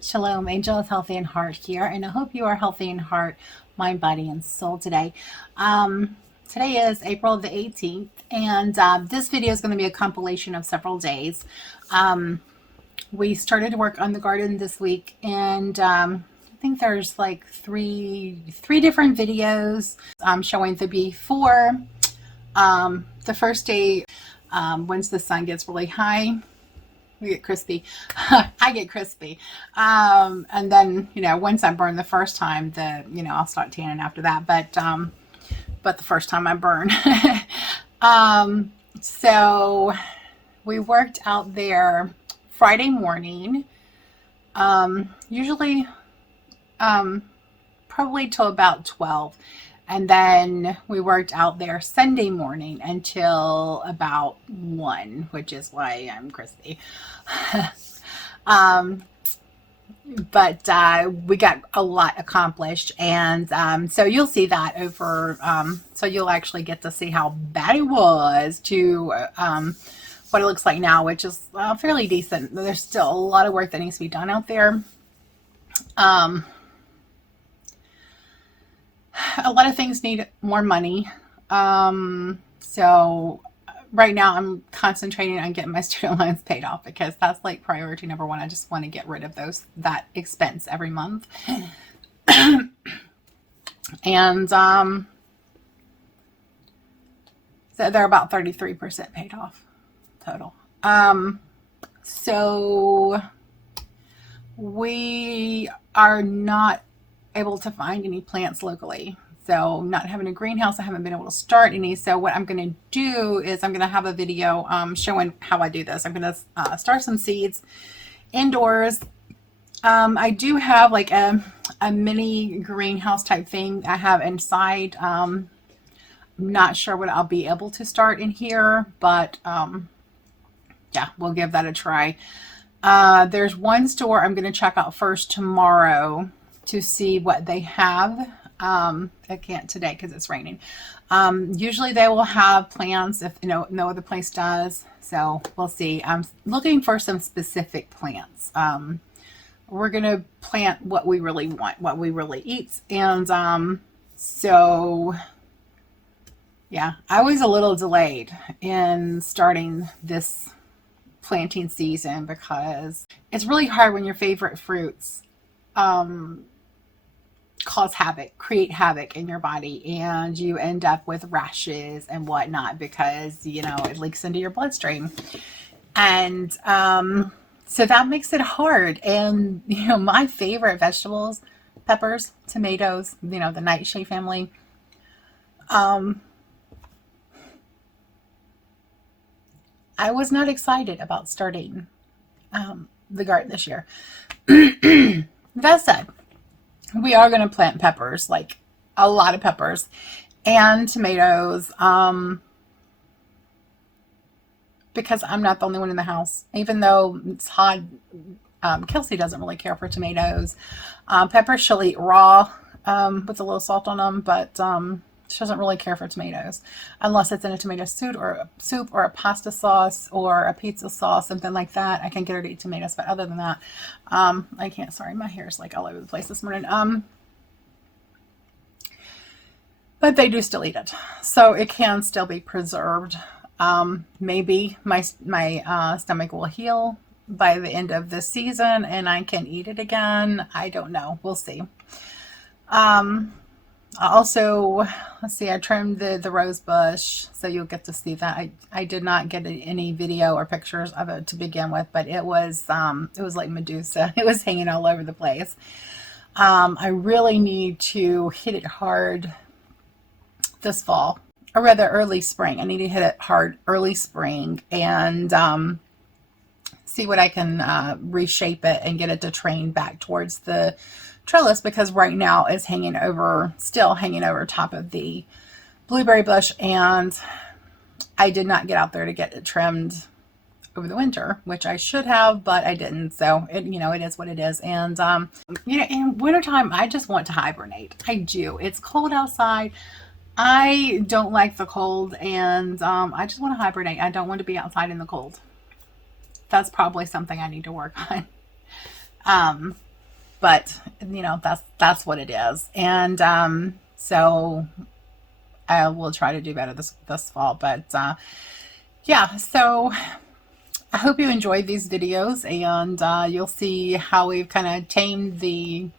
Shalom, Angel of Healthy in Heart here, and I hope you are healthy in heart, mind, body, and soul today. Today is April the 18th, and this video is going to be a compilation of several days. We started to work on the garden this week, and I think there's like three different videos showing the before. The first day, once the sun gets really high, we get crispy. I get crispy. And then, once I burn the first time, I'll start tanning after that. But the first time I burn. So we worked out there Friday morning, usually, probably till about 12. And then we worked out there Sunday morning until about 1, which is why I'm crispy. But we got a lot accomplished. And so you'll see that over, so you'll actually get to see how bad it was to what it looks like now, which is fairly decent. There's still a lot of work that needs to be done out there. A lot of things need more money. So right now I'm concentrating on getting my student loans paid off because that's like priority number one. I just want to get rid of that expense every month. And so they're about 33% paid off total. So we are not able to find any plants locally. So not having a greenhouse, I haven't been able to start any. So what I'm going to do is I'm going to have a video showing how I do this. I'm going to start some seeds indoors. I do have like a mini greenhouse type thing I have inside. I'm not sure what I'll be able to start in here, but yeah, we'll give that a try. There's one store I'm going to check out first tomorrow to see what they have. I can't today because it's raining. Usually they will have plants if no other place does. So we'll see. I'm looking for some specific plants. We're going to plant what we really want, what we really eat. And so yeah, I was a little delayed in starting this planting season because it's really hard when your favorite fruits create havoc in your body, and you end up with rashes and whatnot because it leaks into your bloodstream. And so that makes it hard. And my favorite vegetables, peppers, tomatoes, the nightshade family, I was not excited about starting the garden this year. That said, we are going to plant peppers, like a lot of peppers, and tomatoes, because I'm not the only one in the house. Even though Todd, Kelsey doesn't really care for tomatoes. Peppers she'll eat raw with a little salt on them, but she doesn't really care for tomatoes unless it's in a tomato soup or a pasta sauce or a pizza sauce, something like that. I can get her to eat tomatoes, but other than that, I can't. Sorry, my hair's like all over the place this morning. But they do still eat it, so it can still be preserved. Maybe my stomach will heal by the end of this season and I can eat it again. I don't know. We'll see. Also, let's see, I trimmed the rose bush, so you'll get to see that. I did not get any video or pictures of it to begin with, but it was like Medusa. It was hanging all over the place. I really need to hit it hard this fall. or rather early spring. I need to hit it hard early spring and see what I can reshape it and get it to train back towards the trellis, because right now it's hanging over, still hanging over top of the blueberry bush, and I did not get out there to get it trimmed over the winter, which I should have, but I didn't. So it, you know, it is what it is. And you know, in wintertime, I just want to hibernate. I do. It's cold outside. I don't like the cold, and I just want to hibernate. I don't want to be outside in the cold. That's probably something I need to work on. But you know, that's what it is. And so I will try to do better this fall. But yeah, so I hope you enjoyed these videos, and you'll see how we've kind of tamed the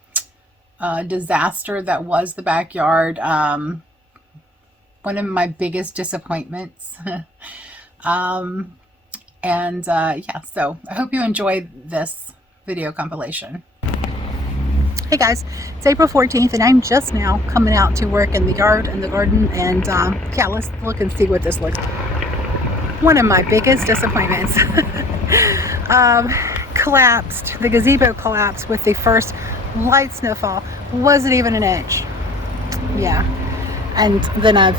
disaster that was the backyard. One of my biggest disappointments. Yeah, so I hope you enjoyed this video compilation. Hey guys, it's April 14th, and I'm just now coming out to work in the yard and the garden, and yeah, let's look and see what this looks like. One of my biggest disappointments. Collapsed. The gazebo collapsed with the first light snowfall. Wasn't even an inch. Yeah. And then I've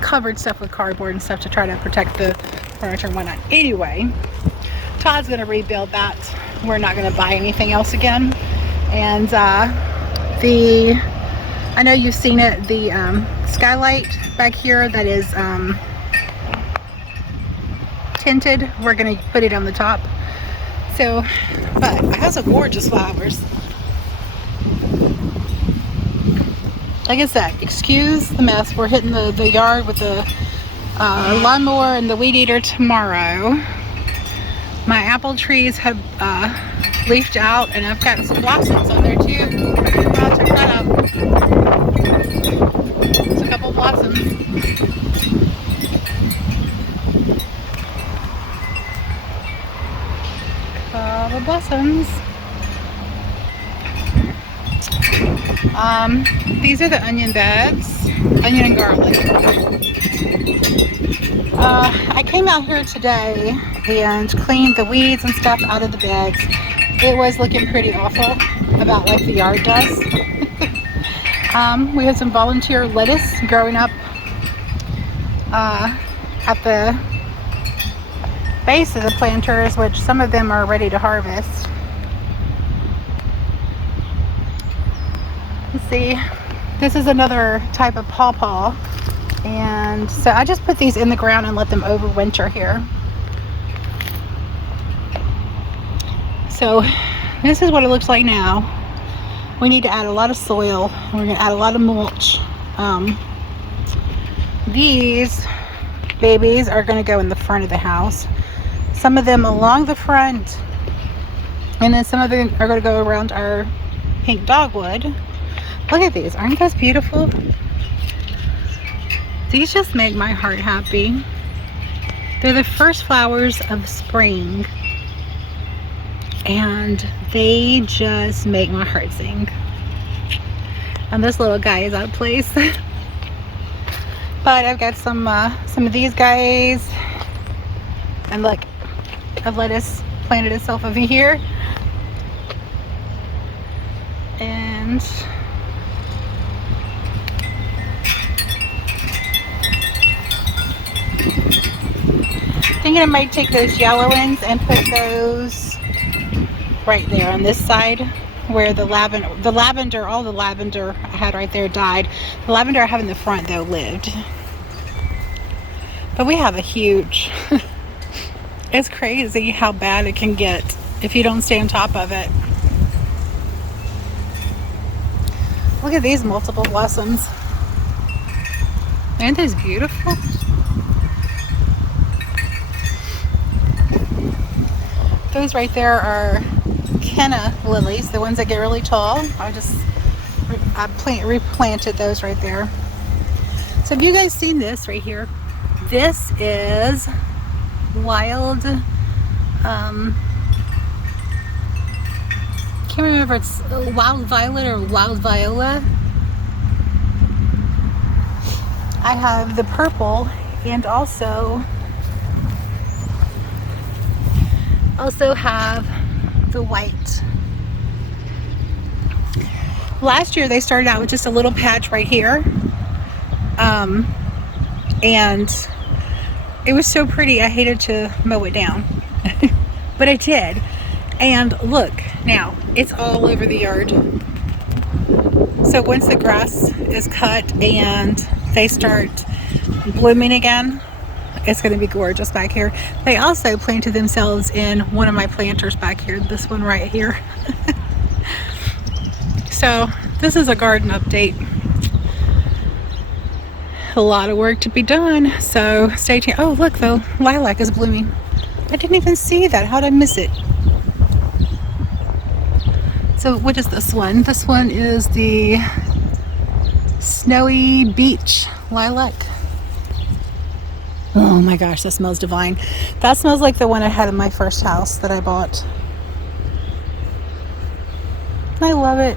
covered stuff with cardboard and stuff to try to protect the furniture and whatnot. Anyway, Todd's going to rebuild that. We're not going to buy anything else again. And I know you've seen it, the skylight back here that is tinted, we're going to put it on the top. So, but it has some gorgeous flowers. Like I said, excuse the mess. We're hitting the yard with the lawnmower and the weed eater tomorrow. My apple trees have leafed out, and I've got some blossoms on there too. Oh, check that out. There's a couple blossoms. Couple blossoms. These are the onion beds, onion and garlic. I came out here today and cleaned the weeds and stuff out of the beds. It was looking pretty awful, about like the yard does. We had some volunteer lettuce growing up at the base of the planters, which some of them are ready to harvest. Let's see, this is another type of pawpaw, and so I just put these in the ground and let them overwinter here. So this is what it looks like now. We need to add a lot of soil. We're going to add a lot of mulch. These babies are going to go in the front of the house. Some of them along the front, and then some of them are going to go around our pink dogwood. Look at these. Aren't those beautiful? These just make my heart happy. They're the first flowers of spring, and they just make my heart sing. And this little guy is out of place. But I've got some of these guys, and look, a lettuce planted itself over here, and thinking I might take those yellow ones and put those right there on this side where the lavender, all the lavender I had right there died. The lavender I have in the front though lived. But we have a huge, it's crazy how bad it can get if you don't stay on top of it. Look at these multiple blossoms. Aren't those beautiful? Those right there are Kenna lilies, the ones that get really tall. I replanted those right there. So have you guys seen this right here? This is wild, can't remember if it's wild violet or wild viola. I have the purple and also have the white. Last year they started out with just a little patch right here, and it was so pretty I hated to mow it down. But I did, and look, now it's all over the yard. So once the grass is cut and they start blooming again, it's going to be gorgeous back here. They also planted themselves in one of my planters back here, this one right here. So this is a garden update. A lot of work to be done, so stay tuned. Oh look, the lilac is blooming. I didn't even see that. How did I miss it? So what is this one? This one is the Snowy Beach Lilac. Oh my gosh, that smells divine. That smells like the one I had in my first house that I bought. I love it.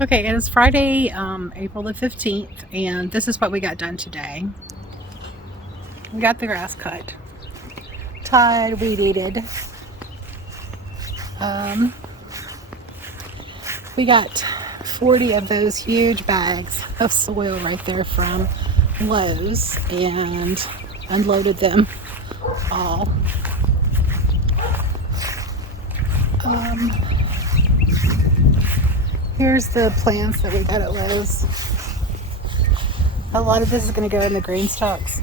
Okay, it is Friday, April the 15th, and this is what we got done today. We got the grass cut. Todd weed-eated. We got 40 of those huge bags of soil right there from Lowe's and unloaded them all. Here's the plants that we got at Lowe's. A lot of this is going to go in the green stalks.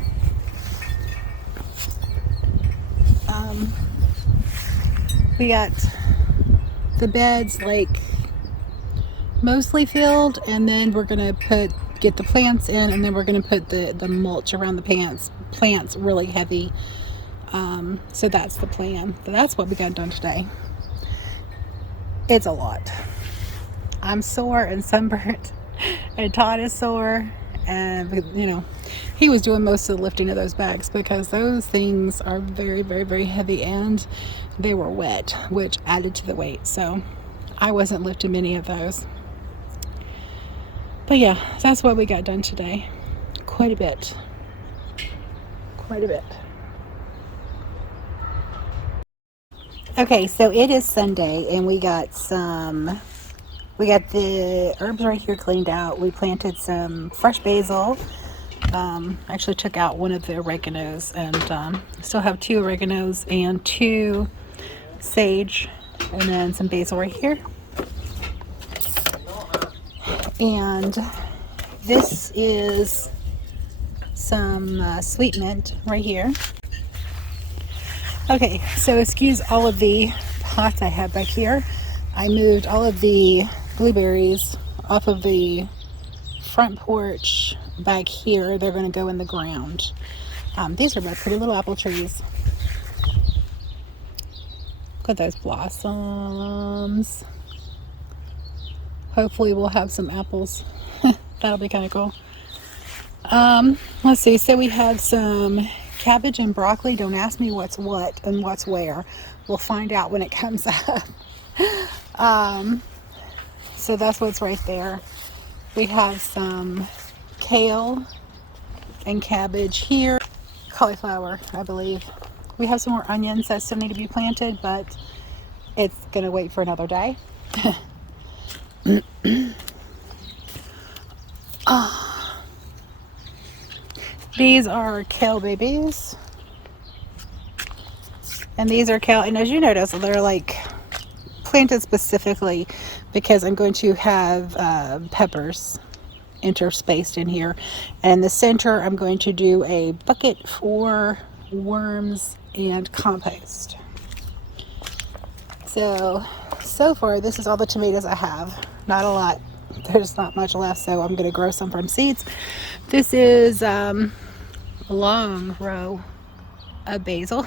We got the beds like mostly filled, and then we're going to get the plants in, and then we're going to put the mulch around the plants really heavy. So that's the plan. So that's what we got done today. It's a lot. I'm sore and sunburnt, and Todd is sore, and you know, he was doing most of the lifting of those bags because those things are very, very, very heavy, and they were wet, which added to the weight. So I wasn't lifting many of those. But yeah, that's what we got done today. Quite a bit. Quite a bit. Okay, so it is Sunday, and we got the herbs right here cleaned out. We planted some fresh basil. Actually took out one of the oreganos, and still have 2 oreganos and 2 sage, and then some basil right here. And this is some sweet mint right here. Okay, so excuse all of the pots I have back here. I moved all of the blueberries off of the front porch back here. They're going to go in the ground. These are my pretty little apple trees. Look at those blossoms. Hopefully we'll have some apples. That'll be kind of cool. Let's see. So we have some cabbage and broccoli. Don't ask me what's what and what's where. We'll find out when it comes up. So that's what's right there. We have some kale and cabbage here. Cauliflower, I believe. We have some more onions that still need to be planted, but it's going to wait for another day. These are kale babies. And these are kale, and as you notice, they're like planted specifically because I'm going to have peppers interspaced in here. And in the center, I'm going to do a bucket for worms and compost. So far, this is all the tomatoes I have. Not a lot. There's not much left, so I'm going to grow some from seeds. This is a long row of basil.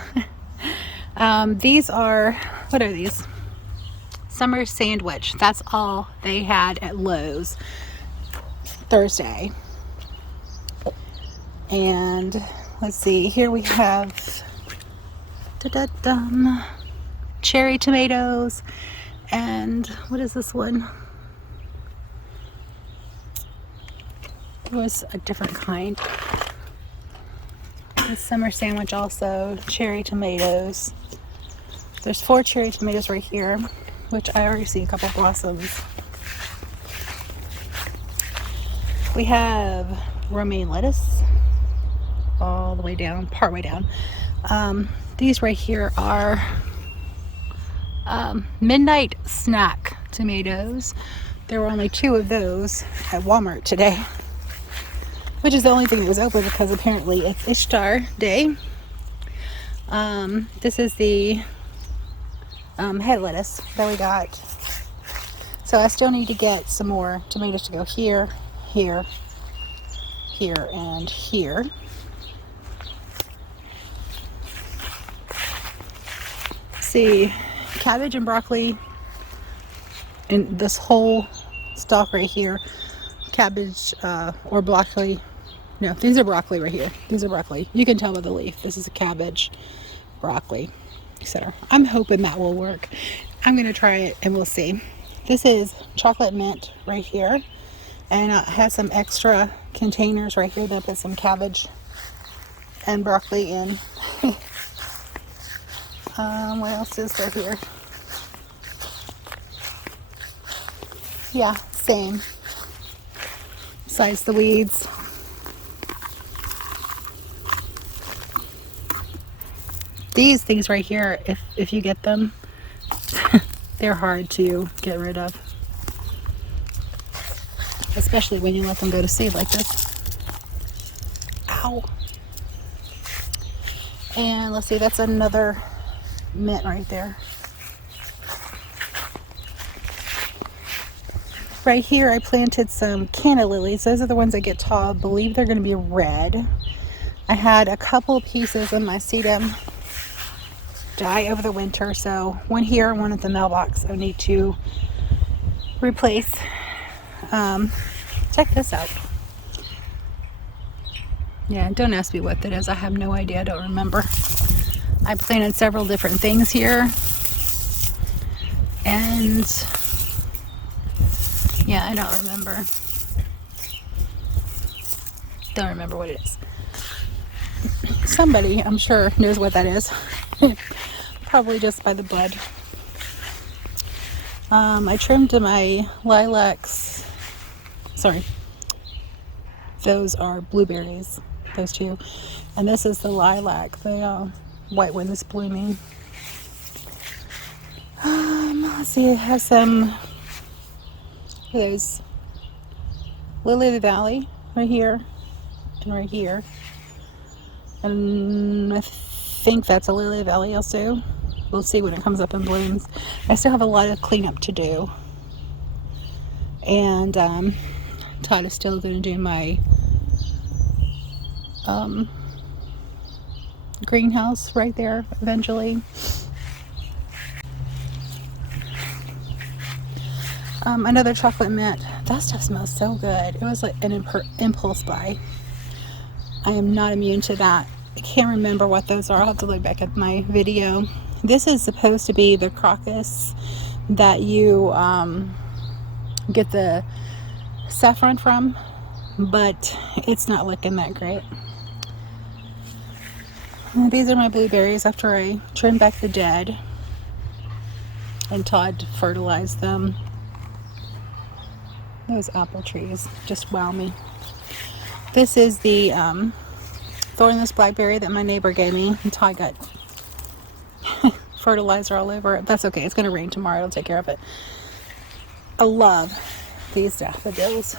These are, what are these? Summer sandwich. That's all they had at Lowe's Thursday. And let's see, here we have cherry tomatoes, and what is this one? It was a different kind. The summer sandwich also, cherry tomatoes. There's 4 cherry tomatoes right here, which I already see a couple blossoms. We have romaine lettuce all the way down, part way down. These right here are midnight snack tomatoes. There were only 2 of those at Walmart today, which is the only thing that was open because apparently it's Ishtar Day. This is the head lettuce that we got. So I still need to get some more tomatoes to go here, here, here, and here. See, cabbage and broccoli and this whole stalk right here. Cabbage or broccoli. No, these are broccoli right here. These are broccoli. You can tell by the leaf. This is a cabbage, broccoli, etc. I'm hoping that will work. I'm going to try it and we'll see. This is chocolate mint right here. And it has some extra containers right here that I put some cabbage and broccoli in. What else is there here? Yeah, same. Besides the weeds. These things right here, if you get them, they're hard to get rid of. Especially when you let them go to seed like this. Ow. And let's see, that's another mint right there. Right here I planted some canna lilies. Those are the ones that get tall. I believe they're going to be red. I had a couple pieces of my sedum die over the winter, so one here, one at the mailbox I need to replace. Check this out. Yeah, don't ask me what that is. I have no idea. I don't remember. I planted several different things here. And yeah, I don't remember. Don't remember what it is. Somebody, I'm sure, knows what that is. Probably just by the bud. I trimmed my lilacs. Sorry. Those are blueberries. Those 2. And this is the lilac, the white one that's blooming. Let's see, it has some of those lily of the valley right here and right here. And I think that's a lily of the valley also. We'll see when it comes up and blooms. I still have a lot of cleanup to do. And Todd is still going to do my greenhouse right there eventually. Another chocolate mint. That stuff smells so good. It was like an impulse buy. I am not immune to that. I can't remember what those are. I'll have to look back at my video. This is supposed to be the crocus that you get the saffron from, but it's not looking that great. And these are my blueberries after I trimmed back the dead and Todd fertilized them. Those apple trees just wow me. This is the thornless blackberry that my neighbor gave me, and Todd got fertilizer all over it. That's okay, it's going to rain tomorrow, it'll take care of it. I love these daffodils.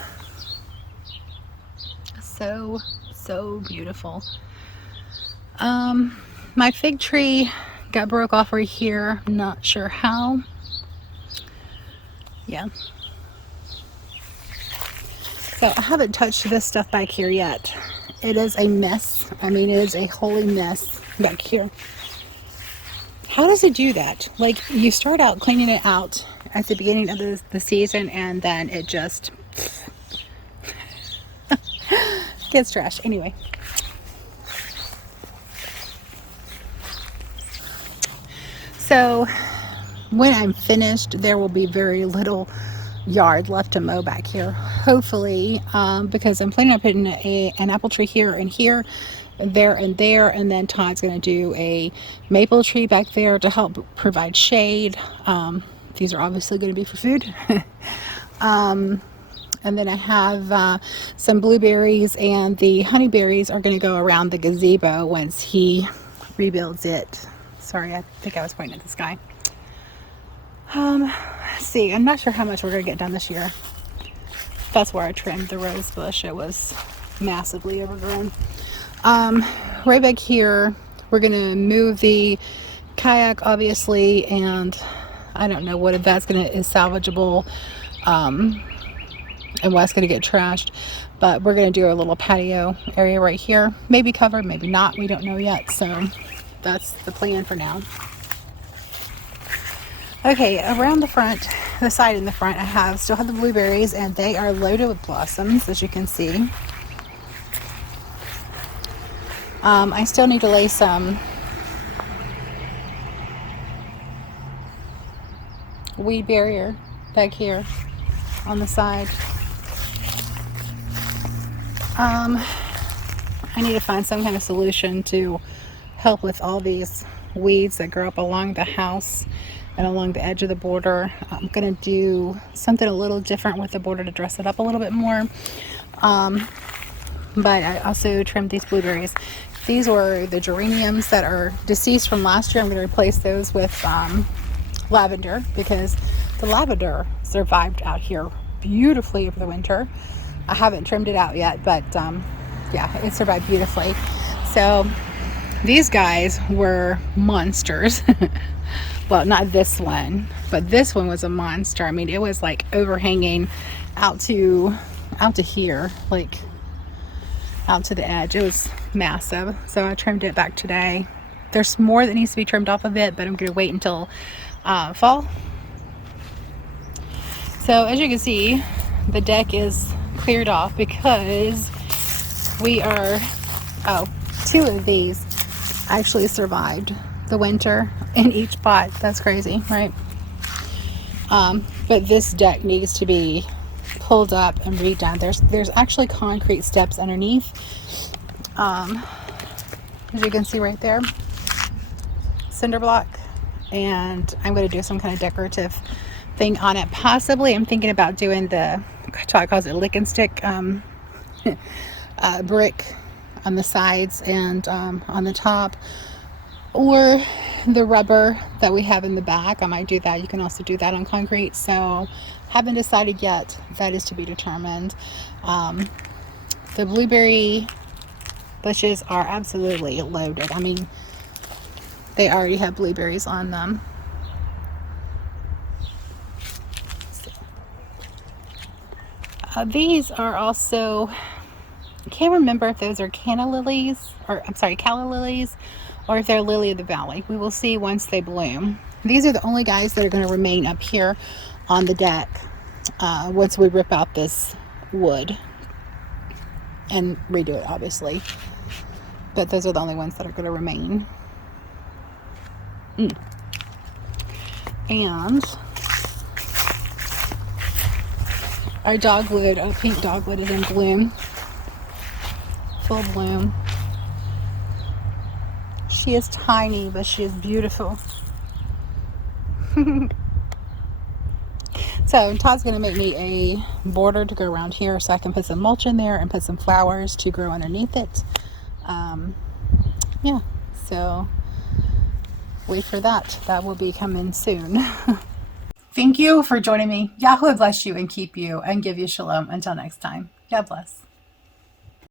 So beautiful. My fig tree got broke off right here. I'm not sure how. Yeah. So I haven't touched this stuff back here yet. It is a mess. I mean, it is a holy mess back here. How does it do that? Like, you start out cleaning it out at the beginning of the season, and then it just gets trashed. Anyway. So when I'm finished, there will be very little yard left to mow back here. hopefully, because I'm planning on putting an apple tree here and here, there and there, and then Todd's going to do a maple tree back there to help provide shade. These are obviously going to be for food. And then I have some blueberries, and the honeyberries are going to go around the gazebo once he rebuilds it. Sorry, I think I was pointing at the sky. Let's see, I'm not sure how much we're going to get done this year. That's where I trimmed the rose bush. It was massively overgrown. Right back here, we're going to move the kayak, obviously, and I don't know what that's going to is salvageable, and what's going to get trashed, but we're going to do a little patio area right here, maybe covered, maybe not, we don't know yet. So that's the plan for now. Okay, around the front, the side in the front, I still have the blueberries, and they are loaded with blossoms, as you can see. I still need to lay some weed barrier back here on the side. I need to find some kind of solution to help with all these weeds that grow up along the house and along the edge of the border. I'm going to do something a little different with the border to dress it up a little bit more. But I also trimmed these blueberries. These were the geraniums that are deceased from last year. I'm going to replace those with lavender, because the lavender survived out here beautifully over the winter. I haven't trimmed it out yet, but yeah, it survived beautifully. So these guys were monsters. Well, not this one, but this one was a monster. I mean, it was like overhanging out to here, like out to the edge. It was massive. So I trimmed it back today. There's more that needs to be trimmed off of it, but I'm going to wait until fall. So as you can see, the deck is cleared off because we are, two of these actually survived the winter in each pot. That's crazy, right? But this deck needs to be pulled up and redone. There's actually concrete steps underneath, as you can see right there, cinder block, and I'm going to do some kind of decorative thing on it. Possibly I'm thinking about doing the, Todd calls it lick and stick, brick on the sides and on the top, or the rubber that we have in the back. I might do that. You can also do that on concrete. So haven't decided yet. That is to be determined. The blueberry bushes are absolutely loaded. I mean, they already have blueberries on them. These are also, I can't remember if those are canna lilies, or I'm sorry, calla lilies, or if they're lily of the valley. We will see once they bloom. These are the only guys that are going to remain up here on the deck once we rip out this wood and redo it, obviously. But those are the only ones that are going to remain. And our dogwood, our pink dogwood, is in bloom. Full bloom. She is tiny, but she is beautiful. So Todd's going to make me a border to go around here so I can put some mulch in there and put some flowers to grow underneath it. Yeah, so wait for that. That will be coming soon. Thank you for joining me. Yahweh bless you and keep you and give you shalom. Until next time. God bless.